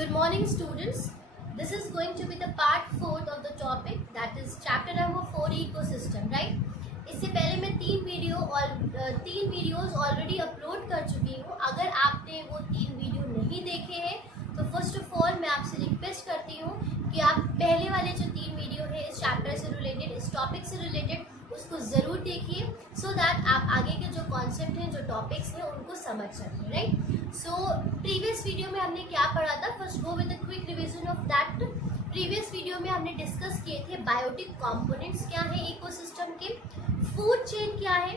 Good morning, students. This is going to be the part 4th of the topic, that is chapter number 4 ecosystem, right? इससे पहले मैं तीन videos already upload कर चुकी हूँ. अगर आपने वो 3 वीडियो नहीं देखे हैं तो फर्स्ट ऑफ ऑल मैं आपसे रिक्वेस्ट करती हूँ कि आप पहले वाले जो 3 वीडियो है इस चैप्टर से रिलेटेड, इस टॉपिक से रिलेटेड, उसको ज़रूर देखिए सो दैट आप आगे के जो कॉन्सेप्ट हैं, जो टॉपिक्स हैं, उनको समझ सकें, राइट. सो प्रीवियस वीडियो में हमने क्या पढ़ा था? First go with a quick revision of that. Previous video में हमने डिस्कस किए थे बायोटिक कंपोनेंट्स क्या है इकोसिस्टम के, फूड चेन क्या है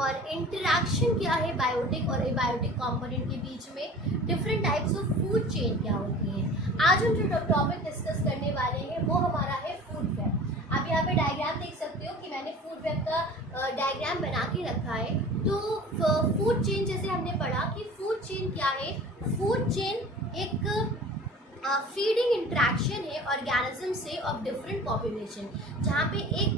और इंटरैक्शन क्या है बायोटिक और एबायोटिक कंपोनेंट के बीच में, different types of food chain क्या होती हैं. आज हम जो टॉपिक डिस्कस करने वाले हैं वो हमारा है फूड वेब. आप यहाँ पे डायग्राम देख सकते हो कि मैंने फूड वेब का डायग्राम बना के रखा है. तो फूड चेन जैसे हमने पढ़ा कि फूड चेन क्या है. फूड चेन एक फीडिंग इंट्रैक्शन है ऑर्गेनिज्म से ऑफ डिफरेंट पॉपुलेशन, जहाँ पे एक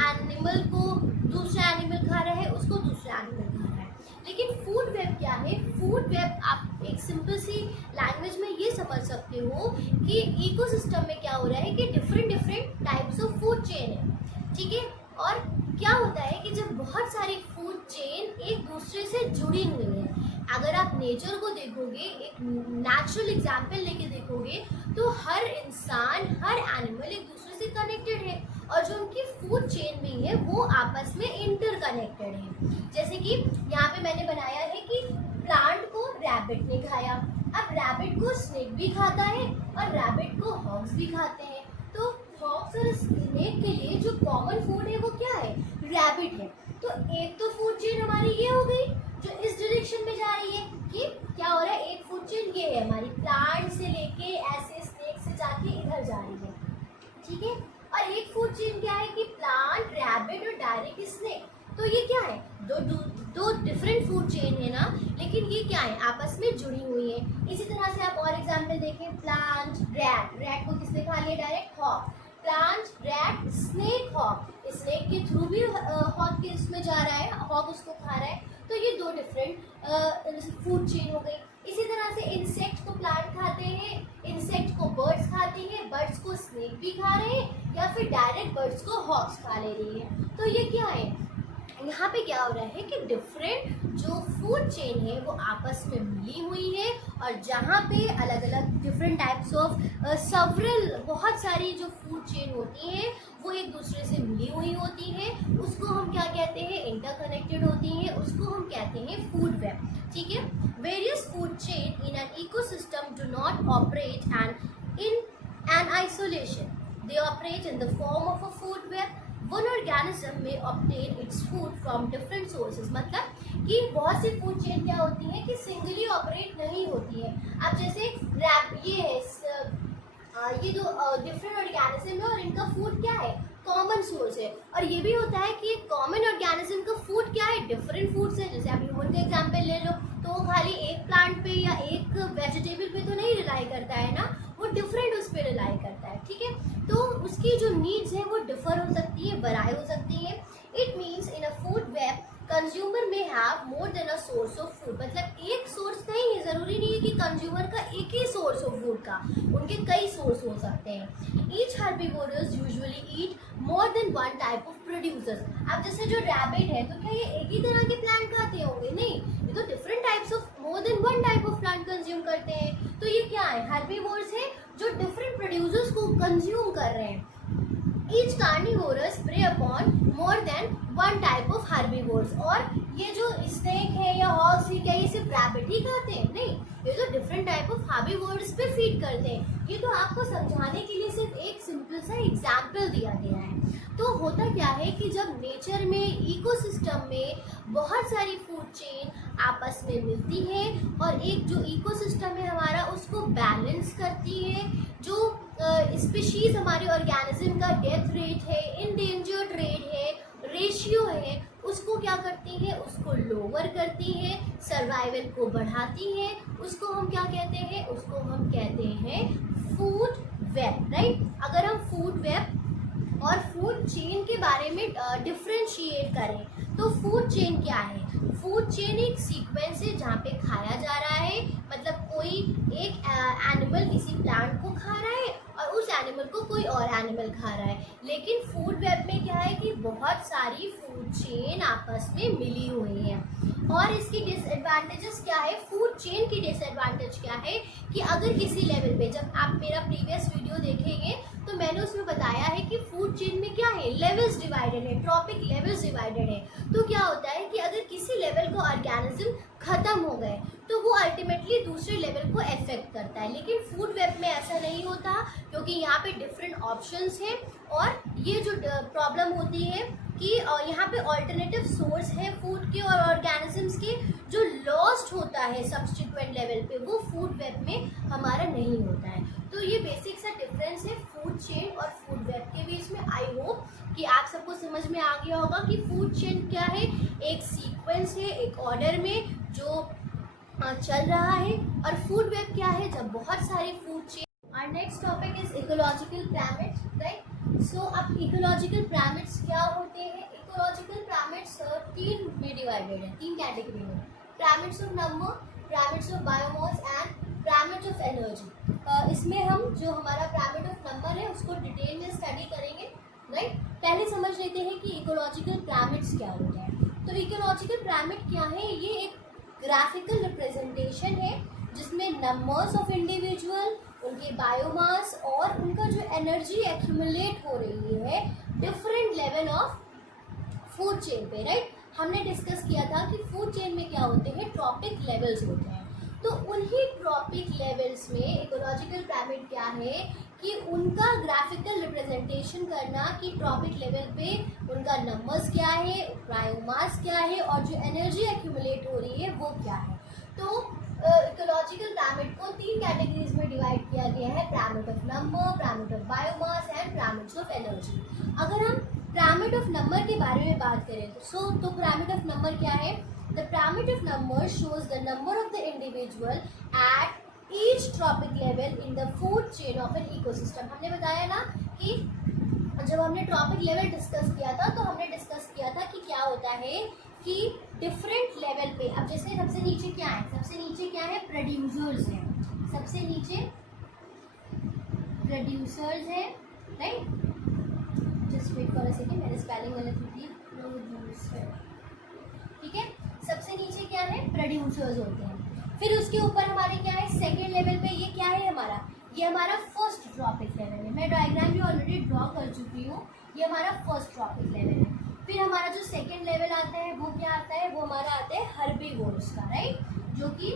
एनिमल को दूसरा एनिमल खा रहा है, उसको दूसरा एनिमल खा रहा है. लेकिन फूड वेब क्या है? फूड वेब आप एक सिंपल सी लैंग्वेज में ये समझ सकते हो कि इकोसिस्टम में क्या हो रहा है कि different types of food chain है, ठीक है. और क्या होता है कि जब बहुत सारी फूड चेन एक दूसरे से जुड़ी हुई है, अगर आप नेचर को देखोगे, एक नेचुरल एग्जाम्पल लेके देखोगे, तो हर इंसान, हर एनिमल एक दूसरे से कनेक्टेड है और जो उनकी फूड चेन भी है वो आपस में इंटरकनेक्टेड है. जैसे कि यहाँ पे मैंने बनाया है कि प्लांट को रैबिट ने खाया. अब रैबिट को स्नेक भी खाता है और रैबिट को हॉग्स भी खाते हैं. तो हॉग्स और स्नेक के लिए जो कॉमन फूड है वो क्या है? रैबिट है. तो एक तो फूड चेन हमारी ये हो गई जो इस डायरेक्शन में जा रही है कि क्या हो रहा है, एक फूड चेन ये है हमारी, प्लांट से लेके ऐसे स्नेक से जाके इधर जा रही है, ठीक है. और एक फूड चेन क्या है कि प्लांट, रैबिट और डायरेक्ट स्नेक. तो ये क्या है? दो डिफरेंट फूड चेन है ना, लेकिन ये क्या है? आपस में जुड़ी हुई है. इसी तरह से आप और एग्जाम्पल देखें, प्लांट, रैट को किसने खा लिया? Direct hog. Plant, rat, snake, hog. Snake के थ्रू भी हॉग के इसमें जा रहा है, हॉग उसको खा रहा है. तो ये दो डिफरेंट फूड चेन हो गई. इसी तरह से इंसेक्ट को प्लांट खाते हैं, इंसेक्ट को बर्ड्स खाते हैं, बर्ड्स को स्नेक भी खा रहे हैं या फिर डायरेक्ट बर्ड्स को हॉग्स खा ले रही है. तो ये क्या है? यहाँ पे क्या हो रहा है कि डिफरेंट जो फूड चेन है वो आपस में मिली हुई है और जहाँ पे अलग अलग डिफरेंट टाइप्स ऑफ सेवरल, बहुत सारी जो फूड चेन होती हैं वो एक दूसरे से मिली हुई होती हैं, उसको हम क्या कहते हैं? इंटरकनेक्टेड होती हैं, उसको हम कहते हैं फूड वेब, ठीक है. Various food chain in an ecosystem do not operate in an isolation, they operate in the form of a food web. One organism may obtain its food from different sources. मतलब कि बहुत sea food chain क्या होती है कि singly operate नहीं होती है. अब जैसे ये है, ये जो डिफरेंट ऑर्गेनिज्म है और इनका फूड क्या है? कॉमन सोर्स है. और ये भी होता है कि कॉमन ऑर्गेनिज्म का फूड क्या है? डिफरेंट फूड्स है. जैसे आप ह्यूमन का एग्जाम्पल ले लो तो वो खाली एक प्लांट पे या एक वेजिटेबल पे तो नहीं रिलाई करता है ना, वो डिफरेंट उस पर रिलाई करता है, ठीक है. तो उसकी जो नीड्स है वो डिफर हो सकती है, वराई हो सकती है. It means in a food web consumer में have more than a source of food. मतलब एक सोर्स नहीं है, जरूरी नहीं है कि कंज्यूमर का एक ही सोर्स ऑफ फूड का, उनके कई सोर्स हो सकते हैं. Each herbivores usually eat more than one type of producers. अब जैसे जो रैबिट है तो क्या ये एक ही तरह के प्लांट खाते होंगे? नहीं, ये तो different types of, more than one type of plant consume करते हैं. तो ये क्या है? हर्बीवोर्स है जो डिफरेंट प्रोड्यूसर्स को कंज्यूम कर रहे हैं. Each carnivorous prey upon more than one type of herbivores. और ये जो स्नेक है या हॉग्स है, क्या ये सिर्फ रैबिट ही खाते हैं? नहीं, ये तो डिफरेंट टाइप ऑफ हर्बीवोर्स पे फीड करते हैं. ये तो आपको समझाने के लिए सिर्फ एक सिंपल सा एग्जाम्पल दिया गया है. तो होता क्या है कि जब नेचर में, इकोसिस्टम में बहुत सारी फूड चेन आपस में मिलती है और एक जो इकोसिस्टम है हमारा उसको बैलेंस करती है, जो स्पीशीज हमारे ऑर्गेनिज्म का डेथ रेट है, इंडेंजर्ड रेट है, रेशियो है, उसको क्या करती है? उसको लोअर करती है, सर्वाइवल को बढ़ाती है. उसको हम क्या कहते हैं? उसको हम कहते हैं फूड वेब, राइट. अगर हम फूड वेब और फूड चेन के बारे में डिफ्रेंशिएट करें तो फूड चेन क्या है? फूड चेन एक सीक्वेंस है जहाँ पे खाया जा रहा है, मतलब कोई एक एनिमल एनिमल खा रहा है। लेकिन फूड वेब में क्या है कि बहुत सारी फूड चेन आपस में मिली हुई है। और इसकी डिसएडवांटेजेस क्या है, फूड चेन की डिसएडवांटेज क्या है कि अगर किसी लेवल पे, जब आप मेरा प्रीवियस वीडियो देखेंगे तो मैंने उसमें बताया है कि फूड चेन में क्या है, लेवल्स डिवाइडेड है, ट्रॉपिक लेवल्स डिवाइडेड है। तो क्या होता है कि अगर किसी लेवल को ऑर्गेनिज्म खत्म हो गए तो वो अल्टीमेटली दूसरे लेवल को अफेक्ट करता है। लेकिन फूड वेब में ऐसा नहीं होता, क्योंकि यहाँ पे डिफरेंट ऑप्शंस हैं और ये जो प्रॉब्लम होती है कि यहाँ पे ऑल्टरनेटिव सोर्स है फूड के और ऑर्गेनिजम्स के, जो लॉस्ट होता है सब्सटीट्यूएंट लेवल पे, वो फूड वेब में हमारा नहीं होता है। तो ये बेसिक सा डिफरेंस है फूड चेन और फूड वेब के बीच में। आई होप कि आप सबको समझ में आ गया होगा कि फूड चेन क्या है, एक सीक्वेंस है, एक ऑर्डर में जो चल रहा है, और फूड वेब क्या है, जब बहुत सारी food chain. Our next topic is ecological pyramids, right? So अब ecological pyramids क्या होते हैं? Ecological pyramids तीन में डिवाइडेड है, तीन कैटेगरी में, pyramids of number, pyramids of biomass and pyramids of energy। इसमें हम जो हमारा pyramid of number है उसको डिटेल में स्टडी करेंगे, राइट? पहले समझ लेते हैं कि ecological pyramids क्या होता है। तो ecological pyramid क्या है? ये एक ग्राफिकल रिप्रेजेंटेशन है जिसमें नंबर्स ऑफ इंडिविजुअल, उनके बायोमास और उनका जो एनर्जी एक्यूमुलेट हो रही है different level of food chain पे, राइट? हमने डिस्कस किया था कि फूड चेन में क्या होते हैं, ट्रॉपिक लेवल्स होते हैं। तो उन्हीं ट्रॉपिक लेवल्स में इकोलॉजिकल पिरामिड क्या है कि उनका ग्राफिकल रिप्रेजेंटेशन करना कि ट्रॉपिक लेवल पे उनका नंबर्स क्या है, बायोमास क्या है और जो एनर्जी एक्यूमुलेट हो रही है वो क्या है। तो इकोलॉजिकल पिरामिड को तीन कैटेगरीज में डिवाइड किया गया है, pyramid of number, pyramid of biomass and pyramids of energy. अगर हम पिरामिड ऑफ नंबर के बारे में बात करें तो पिरामिड ऑफ नंबर क्या है? The pyramid of number shows the number of the individual eight each trophic level in the food chain of an ecosystem. हमने बताया ना कि जब हमने ट्रॉपिक लेवल डिस्कस किया था तो हमने डिस्कस किया था कि क्या होता है कि डिफरेंट लेवल पे, अब जैसे सबसे नीचे क्या है, सबसे नीचे क्या है, प्रोड्यूसर्स हैं, सबसे नीचे प्रोड्यूसर्स हैं, right? Just wait for a second, मैंने स्पेलिंग गलत की थी, प्रोड्यूसर, ठीक है। सबसे नीचे क्या है, प्रोड्यूसर्स होते हैं। फिर उसके ऊपर हमारे क्या है, सेकेंड लेवल पे ये क्या है हमारा, ये हमारा फर्स्ट ट्रॉपिक लेवल है। मैं डायग्राम भी ऑलरेडी ड्रॉ कर चुकी हूँ, ये हमारा फर्स्ट ट्रॉपिक लेवल है। फिर हमारा जो सेकेंड लेवल आता है वो क्या आता है, वो हमारा आता है हर्बीवोर्स का, राइट? जो कि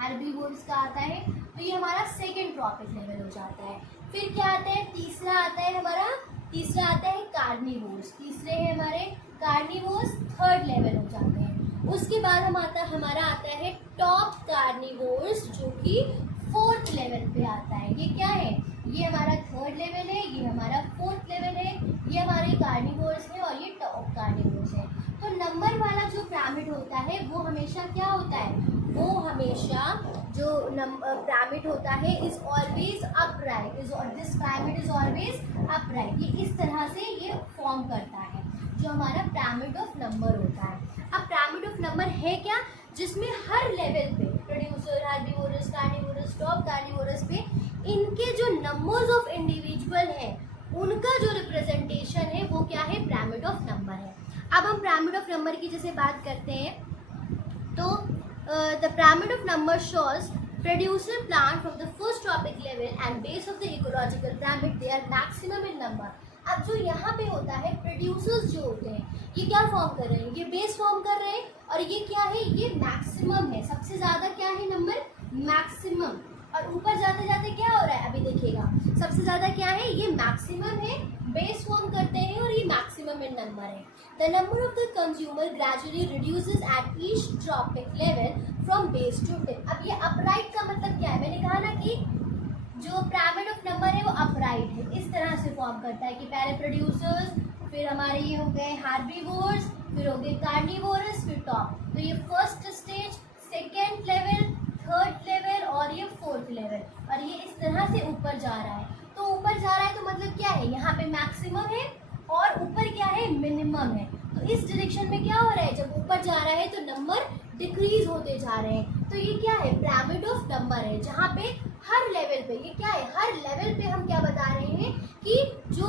हर्बीवोर्स का आता है, तो ये हमारा सेकेंड ट्रॉपिक लेवल हो जाता है। फिर क्या आता है, तीसरा आता है हमारा, तीसरा आता है कार्निवोर्स, तीसरे है हमारे कार्निवोर्स, थर्ड लेवल हो जाते हैं। उसके बाद हमारा आता है टॉप कार्निवोर्स जो कि फोर्थ लेवल पे आता है। ये क्या है, ये हमारा थर्ड लेवल है, ये हमारा फोर्थ लेवल है, ये हमारे कार्निवोर्स है और ये टॉप कार्निवोर्स है। तो नंबर वाला जो पिरामिड होता है वो हमेशा क्या होता है, वो हमेशा जो पिरामिड होता है is always upright, this pyramid is always upright. ये इस तरह से ये फॉर्म करता है जो हमारा पिरामिड ऑफ नंबर होता है। अब पिरामिड ऑफ नंबर है क्या, जिसमें हर लेवल पे producer, herbivores, carnivores, top carnivores पे इनके जो नंबर्स ऑफ इंडिविजुअल है उनका जो रिप्रेजेंटेशन है वो क्या है, पिरामिड ऑफ नंबर है। अब हम पिरामिड ऑफ नंबर की जैसे बात करते हैं तो the pyramid of number shows producer plant from the first tropic level and base of the ecological pyramid, they are maximum in number। अब जो यहाँ पे होता है प्रोड्यूसर्स जो होते हैं ये क्या फॉर्म कर रहे हैं, ये बेस फॉर्म कर रहे हैं, और ये क्या है, ये मैक्सिमम है, सबसे ज़्यादा क्या है नंबर, मैक्सिमम। और ऊपर जाते जाते क्या हो रहा है, अभी देखिएगा, सबसे ज़्यादा क्या है, ये मैक्सिमम है, बेस फॉर्म करते हैं और ये मैक्सिमम इन नंबर है। The number of the consumer gradually reduces at each trophic level from base to tip. अब ये अपराइट का मतलब क्या है, मैंने कहा ना कि जो पिरामिड ऑफ नंबर है वो अपराइट है, इस तरह से फॉर्म करता है कि पहले प्रोड्यूसर्स, फिर हमारे ये हो गए हार्बीवोर्स, फिर हो गए कार्निवोरस, फिर टॉप। तो ये first stage, second level, third level और ये फोर्थ लेवल, और ये इस तरह से ऊपर जा रहा है। तो ऊपर जा रहा है तो मतलब क्या है, यहाँ पे मैक्सिमम है और ऊपर क्या है, मिनिमम है। तो इस डायरेक्शन में क्या हो रहा है, जब ऊपर जा रहा है तो नंबर डिक्रीज होते जा रहे हैं। तो ये क्या है, पिरामिड ऑफ नंबर है, जहाँ पे हर लेवल पे, ये क्या है, हर लेवल पे हम क्या बता रहे हैं कि जो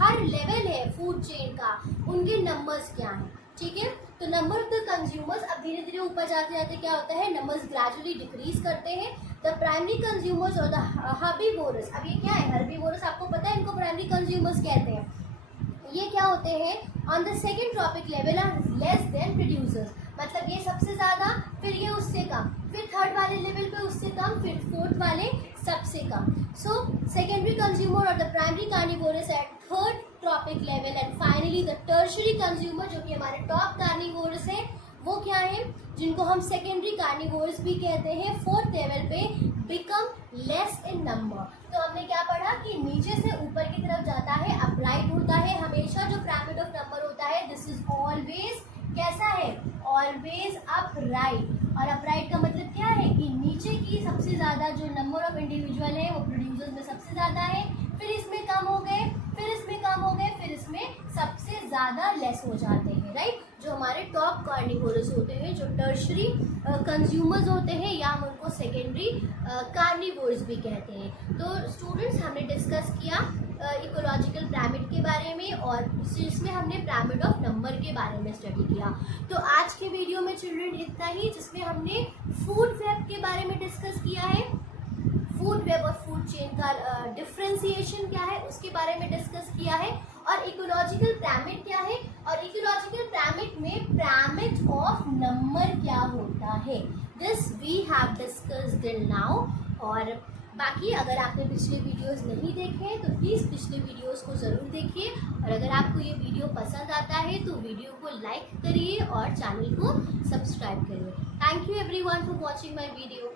हर लेवल है फूड चेन का उनके नंबर्स क्या हैं, ठीक है। तो नंबर ऑफ द कंज्यूमर्स अब धीरे धीरे ऊपर जाते जाते क्या होता है, नंबर्स ग्रेजुअली डिक्रीज करते हैं। द प्राइमरी कंज्यूमर्स और द हर्बीवोरस, अब ये क्या है हर्बीवोरस, आपको पता है इनको प्राइमरी कंज्यूमर्स कहते हैं। ये क्या होते हैं, on the second trophic level are less than producers, मतलब ये सबसे ज़्यादा, फिर ये उससे कम, फिर थर्ड वाले लेवल पे उससे कम, फिर फोर्थ वाले सबसे कम। सो सेकेंडरी कंज्यूमर और the primary carnivores at third trophic level and finally the tertiary consumer जो कि हमारे टॉप कार्निवोरस है वो क्या है, जिनको हम सेकेंडरी कार्निवोरस भी कहते हैं, फोर्थ लेवल पे बिकम लेस इन नंबर। तो हमने क्या पढ़ा कि नीचे से ऊपर की तरफ जाता है, अपराइट होता है हमेशा, जो पिरामिड ऑफ नंबर होता है दिस इज ऑलवेज कैसा है, ऑलवेज अपराइट। और अपराइट का मतलब क्या है कि नीचे की सबसे ज़्यादा जो नंबर ऑफ इंडिविजुअल है वो प्रोड्यूसर्स में सबसे ज़्यादा है, फिर इसमें कम हो गए, फिर इसमें कम हो गए, फिर इसमें सबसे ज़्यादा लेस हो जाते हैं, राइट। जो हमारे टॉप कार्निवोरस होते हैं, जो टर्शरी कंज्यूमर्स होते हैं, या हम उनको सेकेंडरी कार्निवोर्स भी कहते हैं। तो स्टूडेंट्स हमने डिस्कस किया इकोलॉजिकल पिरामिड के बारे में, और जिसमें हमने पिरामिड ऑफ नंबर के बारे में स्टडी किया। तो आज के वीडियो में चिल्ड्रन इतना ही, जिसमें हमने फूड वेब के बारे में डिस्कस किया है, फूड वेब और फूड चेन का डिफ्रेंसिएशन क्या है उसके बारे में डिस्कस किया है, और इकोलॉजिकल पिरामिड क्या है, और इकोलॉजिकल पिरामिड में पिरामिड ऑफ नंबर क्या होता है, this we have discussed till now. और बाकी अगर आपने पिछले वीडियोस नहीं देखे तो प्लीज़ पिछले वीडियोस को ज़रूर देखिए, और अगर आपको ये वीडियो पसंद आता है तो वीडियो को लाइक करिए और चैनल को सब्सक्राइब करिए। Thank you everyone for watching my video.